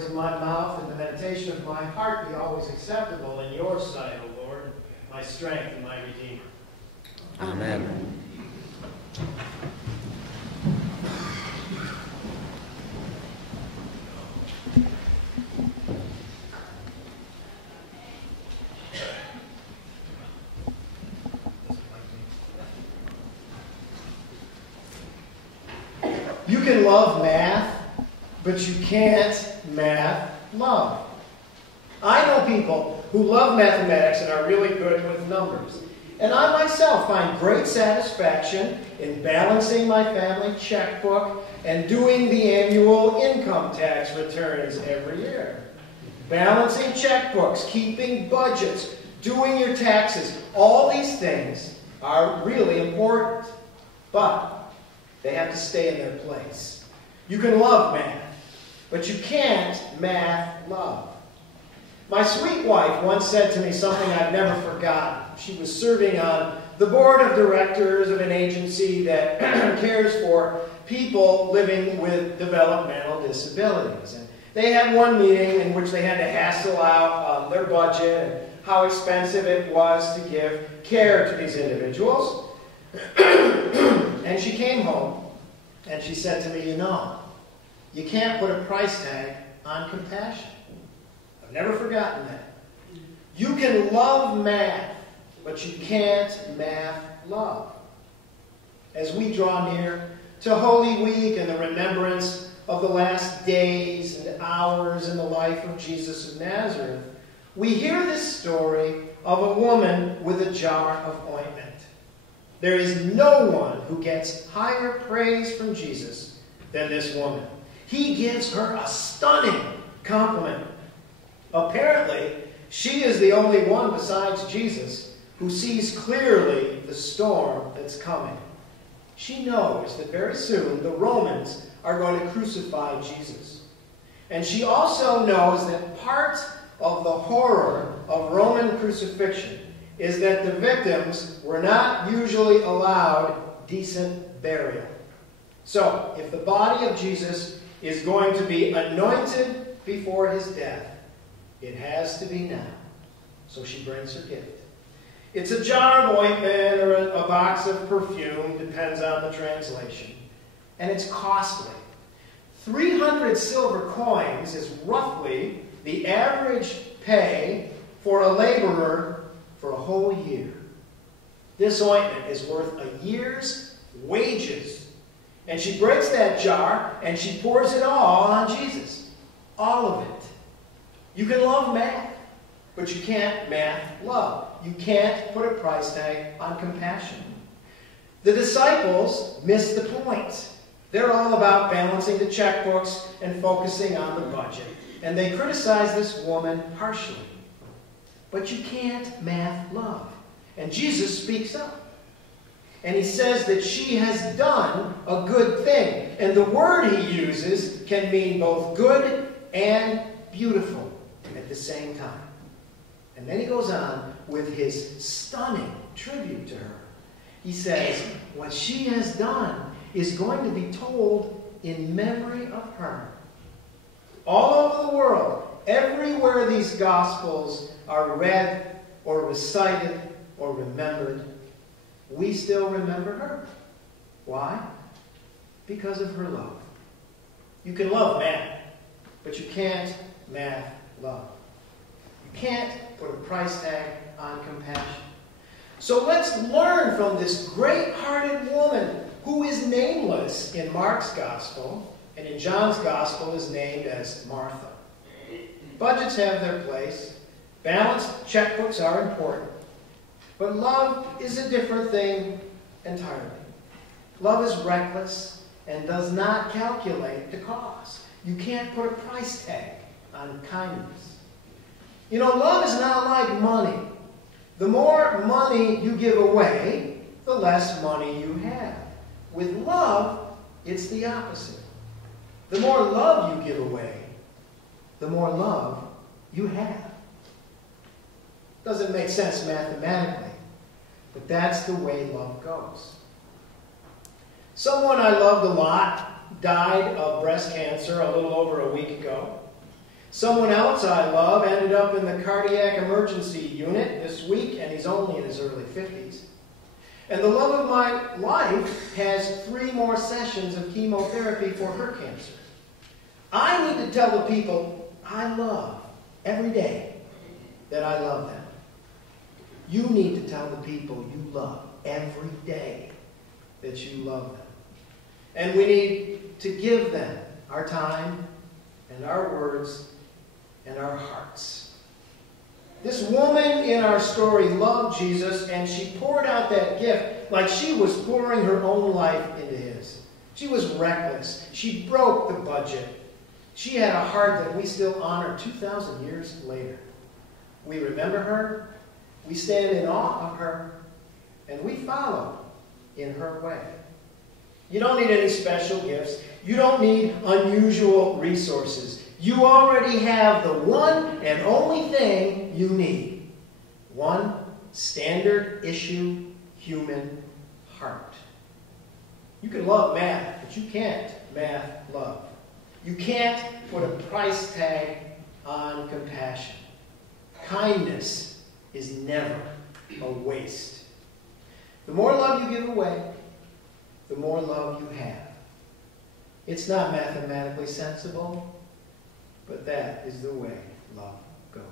words of my mouth and the meditation of my heart be always acceptable in your sight, O Lord, my strength and my Redeemer. Amen. You can love math, but you can't math love. I know people who love mathematics and are really good with numbers. And I myself find great satisfaction in balancing my family checkbook and doing the annual income tax returns every year. Balancing checkbooks, keeping budgets, doing your taxes, all these things are really important. But they have to stay in their place. You can love math, but you can't math love. My sweet wife once said to me something I've never forgotten. She was serving on the board of directors of an agency that cares for people living with developmental disabilities. And they had one meeting in which they had to hassle out their budget and how expensive it was to give care to these individuals. And she came home and she said to me, you know, you can't put a price tag on compassion. I've never forgotten that. You can love math, but you can't math love. As we draw near to Holy Week and the remembrance of the last days and hours in the life of Jesus of Nazareth, we hear this story of a woman with a jar of ointment. There is no one who gets higher praise from Jesus than this woman. He gives her a stunning compliment. Apparently, she is the only one besides Jesus who sees clearly the storm that's coming. She knows that very soon the Romans are going to crucify Jesus. And she also knows that part of the horror of Roman crucifixion is that the victims were not usually allowed decent burial. So, if the body of Jesus is going to be anointed before his death, it has to be now. So she brings her gift. It's a jar of ointment or a box of perfume, depends on the translation. And it's costly. 300 silver coins is roughly the average pay for a laborer for a whole year. This ointment is worth a year's wages. And she breaks that jar and she pours it all on Jesus. All of it. You can love math, but you can't math love. You can't put a price tag on compassion. The disciples missed the point. They're all about balancing the checkbooks and focusing on the budget. And they criticize this woman harshly. But you can't math love. And Jesus speaks up. And he says that she has done a good thing. And the word he uses can mean both good and beautiful at the same time. And then he goes on with his stunning tribute to her. He says, what she has done is going to be told in memory of her. All over the world, everywhere these Gospels are read or recited or remembered, we still remember her. Why? Because of her love. You can love math, but you can't math love. You can't put a price tag on compassion. So let's learn from this great-hearted woman who is nameless in Mark's Gospel, and in John's Gospel is named as Martha. Budgets have their place. Balanced checkbooks are important. But love is a different thing entirely. Love is reckless and does not calculate the cost. You can't put a price tag on kindness. You know, love is not like money. The more money you give away, the less money you have. With love, it's the opposite. The more love you give away, the more love you have. Doesn't make sense mathematically, but that's the way love goes. Someone I loved a lot died of breast cancer a little over a week ago. Someone else I love ended up in the cardiac emergency unit this week, and he's only in his early 50s. And the love of my life has 3 more sessions of chemotherapy for her cancer. I need to tell the people I love every day that I love them. You need to tell the people you love every day that you love them. And we need to give them our time and our words and our hearts. This woman in our story loved Jesus, and she poured out that gift like she was pouring her own life into his. She was reckless. She broke the budget. She had a heart that we still honor 2,000 years later. We remember her, we stand in awe of her, and we follow in her way. You don't need any special gifts. You don't need unusual resources. You already have the one and only thing you need. One standard issue human heart. You can love math, but you can't math love. You can't put a price tag on compassion. Kindness is never a waste. The more love you give away, the more love you have. It's not mathematically sensible, but that is the way love goes.